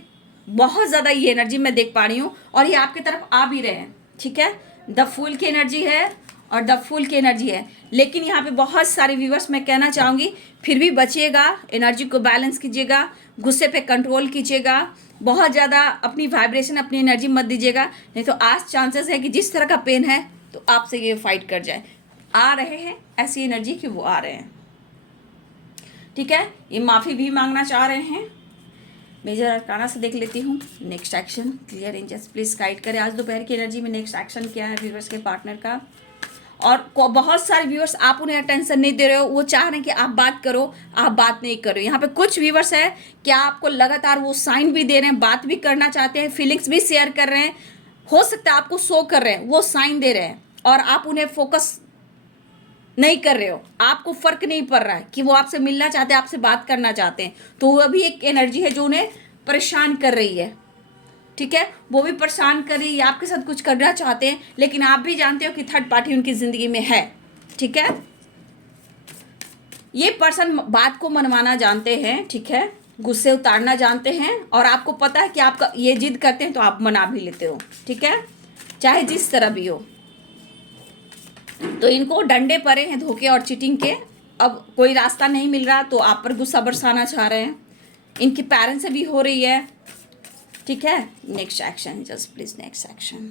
बहुत ज़्यादा ये एनर्जी मैं देख पा रही हूँ, और ये आपकी तरफ आ भी रहे हैं, ठीक है। द फूल की एनर्जी है और द फूल की एनर्जी है। लेकिन यहाँ पे बहुत सारे व्यूवर्स मैं कहना चाहूँगी, फिर भी बचिएगा, एनर्जी को बैलेंस कीजिएगा, गुस्से पे कंट्रोल कीजिएगा, बहुत ज़्यादा अपनी वाइब्रेशन अपनी एनर्जी मत दीजिएगा, नहीं तो आज चांसेस है कि जिस तरह का पेन है तो आपसे ये फाइट कर जाए। आ रहे हैं ऐसी एनर्जी कि वो आ रहे हैं, ठीक है। ये माफ़ी भी मांगना चाह रहे हैं। मेजर अरकाना से देख लेती हूँ next action. Clear angels please guide करें आज दोपहर की एनर्जी में नेक्स्ट एक्शन क्या है व्यूवर्स के पार्टनर का। और बहुत सारे व्यूवर्स आप उन्हें अटेंशन नहीं दे रहे हो, वो चाह रहे हैं कि आप बात करो, आप बात नहीं करो। यहाँ पे कुछ व्यूवर्स है क्या आपको लगातार वो साइन भी दे रहे हैं, बात भी करना चाहते हैं, फीलिंग्स भी शेयर कर रहे हैं, हो सकता है आपको शो कर रहे हैं, वो साइन दे रहे हैं और आप उन्हें फोकस नहीं कर रहे हो, आपको फर्क नहीं पड़ रहा है कि वो आपसे मिलना चाहते हैं, आपसे बात करना चाहते हैं। तो वो भी एक एनर्जी है जो उन्हें परेशान कर रही है, ठीक है। वो भी परेशान कर रही है, आपके साथ कुछ करना चाहते हैं, लेकिन आप भी जानते हो कि थर्ड पार्टी उनकी ज़िंदगी में है, ठीक है। ये पर्सन बात को मनवाना जानते हैं, ठीक है, गुस्से उतारना जानते हैं, और आपको पता है कि आपका ये जिद करते हैं तो आप मना भी लेते हो, ठीक है, चाहे जिस तरह भी हो। तो इनको डंडे पड़े हैं धोखे और चीटिंग के, अब कोई रास्ता नहीं मिल रहा तो आप पर गुस्सा बरसाना चाह रहे हैं, इनकी पेरेंट्स से भी हो रही है, ठीक है। Next action just please next action.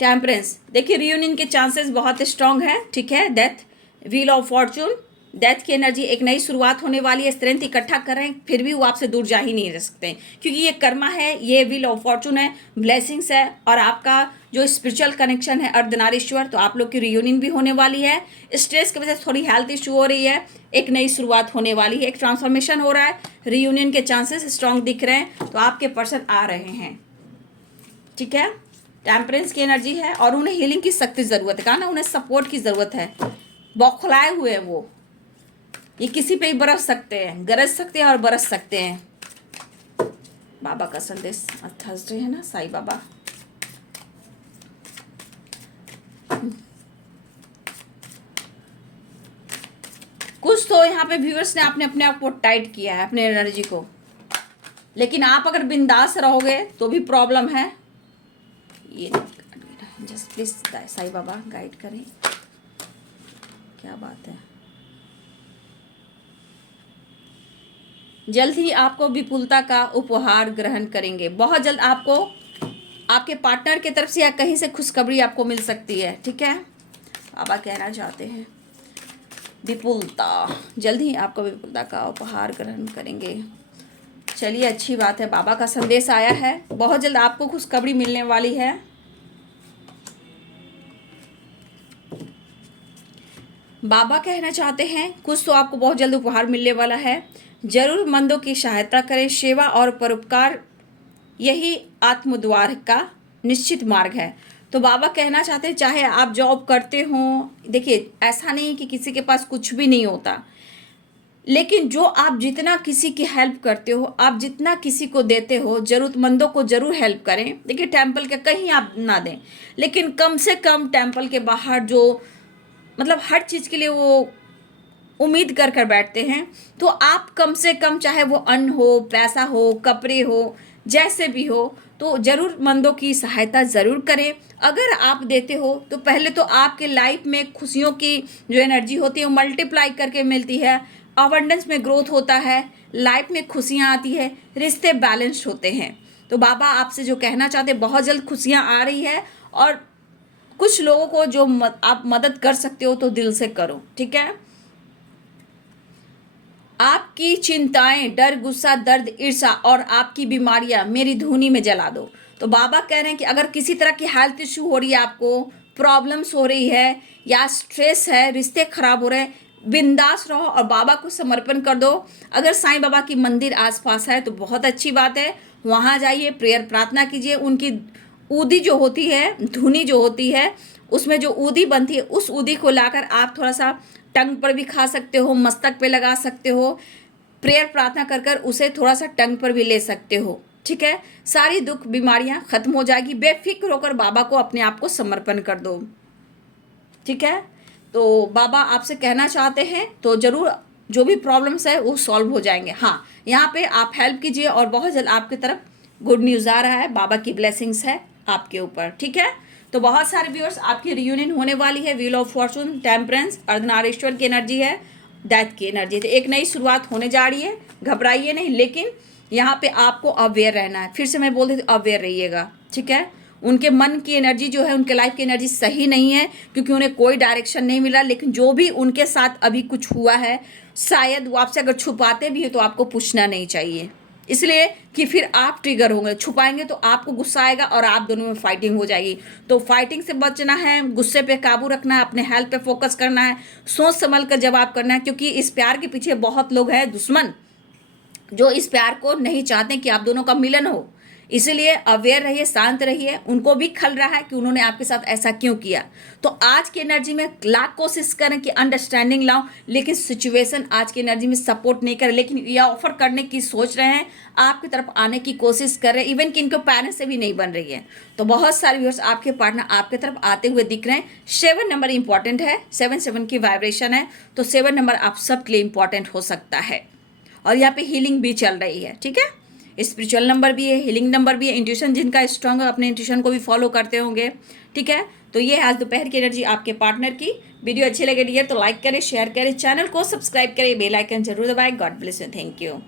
Temperance, देखिए रियूनियन के चांसेस बहुत स्ट्रांग है, ठीक है। Death, wheel of Fortune, death की एनर्जी, एक नई शुरुआत होने वाली है, स्ट्रेंथ इकट्ठा कर रहे हैं, फिर भी वो आपसे दूर जा ही नहीं रह सकते क्योंकि ये कर्मा है, ये व्हील ऑफ फॉर्चून है, ब्लेसिंग्स है, और आपका जो स्पिरिचुअल कनेक्शन है अर्धनारीश्वर, तो आप लोग की रियूनियन भी होने वाली है। स्ट्रेस की वजह से थोड़ी हेल्थ इशू हो रही है, एक नई शुरुआत होने वाली है, एक ट्रांसफॉर्मेशन हो रहा है, रियूनियन के चांसेस स्ट्रांग दिख रहे हैं, तो आपके पर्सन आ रहे हैं, ठीक है। टेम्परेंस की एनर्जी है और उन्हें हीलिंग की सख्त ज़रूरत है, कहा ना, उन्हें सपोर्ट की ज़रूरत है, बौखलाए हुए हैं वो, ये किसी पे भी बरस सकते हैं, गरज सकते हैं और बरस सकते हैं। बाबा का संदेश, थर्सडे है ना, साईं बाबा। कुछ तो यहाँ पे व्यूअर्स ने आपने अपने आप को टाइट किया है, अपने एनर्जी को, लेकिन आप अगर बिंदास रहोगे तो भी प्रॉब्लम है। ये just please Sai Baba guide करें, क्या बात है। जल्द ही आपको विपुलता का उपहार ग्रहण करेंगे, बहुत जल्द आपको आपके पार्टनर की तरफ से या कहीं से खुशखबरी आपको मिल सकती है, ठीक है। बाबा कहना चाहते हैं विपुलता, जल्द ही आपको विपुलता का उपहार ग्रहण करेंगे। चलिए अच्छी बात है, बाबा का संदेश आया है, बहुत जल्द आपको खुशखबरी मिलने वाली है। बाबा कहना चाहते हैं कुछ तो आपको बहुत जल्द उपहार मिलने वाला है। ज़रूरतमंदों की सहायता करें, सेवा और परोपकार यही आत्मद्वार का निश्चित मार्ग है। तो बाबा कहना चाहते हैं चाहे आप जॉब करते हो, देखिए ऐसा नहीं कि किसी के पास कुछ भी नहीं होता, लेकिन जो आप जितना किसी की हेल्प करते हो, आप जितना किसी को देते हो, ज़रूरतमंदों को ज़रूर हेल्प करें। देखिए टेम्पल के कहीं आप ना दें, लेकिन कम से कम टेम्पल के बाहर जो मतलब हर चीज़ के लिए वो उम्मीद कर कर बैठते हैं, तो आप कम से कम चाहे वो अन्न हो, पैसा हो, कपड़े हो, जैसे भी हो, तो ज़रूरतमंदों की सहायता ज़रूर करें। अगर आप देते हो तो पहले तो आपके लाइफ में खुशियों की जो एनर्जी होती है वो मल्टीप्लाई करके मिलती है, अबंडेंस में ग्रोथ होता है, लाइफ में खुशियाँ आती है, रिश्ते बैलेंस्ड होते हैं। तो बाबा आपसे जो कहना चाहते हैं, बहुत जल्द खुशियाँ आ रही है, और कुछ लोगों को जो आप मदद कर सकते हो तो दिल से करो, ठीक है। आपकी चिंताएं, डर, गुस्सा, दर्द, ईर्ष्या और आपकी बीमारियां मेरी धूनी में जला दो। तो बाबा कह रहे हैं कि अगर किसी तरह की हेल्थ इश्यू हो रही है, आपको प्रॉब्लम्स हो रही है या स्ट्रेस है, रिश्ते खराब हो रहे हैं, बिंदास रहो और बाबा को समर्पण कर दो। अगर साईं बाबा की मंदिर आसपास है तो बहुत अच्छी बात है, वहाँ जाइए, प्रेयर प्रार्थना कीजिए। उनकी ऊदी जो होती है, धुनी जो होती है, उसमें जो ऊदी बनती है, उस ऊदी को लाकर आप थोड़ा सा टंग पर भी खा सकते हो, मस्तक पे लगा सकते हो, प्रेयर प्रार्थना कर कर उसे थोड़ा सा टंग पर भी ले सकते हो, ठीक है। सारी दुख बीमारियां खत्म हो जाएगी। बेफिक्र होकर बाबा को अपने आप को समर्पण कर दो, ठीक है। तो बाबा आपसे कहना चाहते हैं तो ज़रूर जो भी प्रॉब्लम्स है वो सॉल्व हो जाएंगे। हाँ, यहाँ पे आप हेल्प कीजिए और बहुत जल्द आपकी तरफ गुड न्यूज़ आ रहा है, बाबा की ब्लेसिंग्स है आपके ऊपर, ठीक है। तो बहुत सारे व्यूअर्स, आपकी रियूनियन होने वाली है। Wheel of fortune, temperance, Ardhanarishvara की एनर्जी है, डेथ की एनर्जी। तो एक नई शुरुआत होने जा रही है, घबराइए नहीं, लेकिन यहाँ पे आपको अवेयर रहना है। फिर से मैं बोल देती हूँ, अवेयर रहिएगा, ठीक है। उनके मन की एनर्जी जो है, उनके लाइफ की एनर्जी सही नहीं है, क्योंकि उन्हें कोई डायरेक्शन नहीं मिला। लेकिन जो भी उनके साथ अभी कुछ हुआ है, शायद वो आपसे अगर छुपाते भी है तो आपको पूछना नहीं चाहिए, इसलिए कि फिर आप ट्रिगर होंगे। छुपाएंगे तो आपको गुस्सा आएगा और आप दोनों में फाइटिंग हो जाएगी। तो फाइटिंग से बचना है, गुस्से पे काबू रखना है, अपने हेल्थ पे फोकस करना है, सोच समझ कर जवाब करना है, क्योंकि इस प्यार के पीछे बहुत लोग हैं दुश्मन, जो इस प्यार को नहीं चाहते कि आप दोनों का मिलन हो। इसीलिए अवेयर रहिए, शांत रहिए। उनको भी खल रहा है कि उन्होंने आपके साथ ऐसा क्यों किया। तो आज की एनर्जी में लाख कोशिश करें कि अंडरस्टैंडिंग लाओ, लेकिन सिचुएशन आज की एनर्जी में सपोर्ट नहीं करे। लेकिन ये ऑफर करने की सोच रहे हैं, आपकी तरफ आने की कोशिश कर रहे हैं, इवन कि इनको पेरेंट्स से भी नहीं बन रही है। तो बहुत सारे व्यूअर्स, आपके पार्टनर आपकी तरफ आते हुए दिख रहे हैं। 7 नंबर इंपॉर्टेंट है, 7 की वाइब्रेशन है, तो 7 नंबर आप सबके लिए इंपॉर्टेंट हो सकता है। और यहाँ पे हीलिंग भी चल रही है, ठीक है। स्पिरिचुअल नंबर भी है, हीलिंग नंबर भी है। इंट्यूशन जिनका स्ट्रांग है, अपने इंट्यूशन को भी फॉलो करते होंगे, ठीक है। तो ये आज दोपहर की एनर्जी आपके पार्टनर की। वीडियो अच्छी लगे डियर तो लाइक करें, शेयर करें, चैनल को सब्सक्राइब करें, बेल आइकन जरूर दबाएं। God bless you, thank you.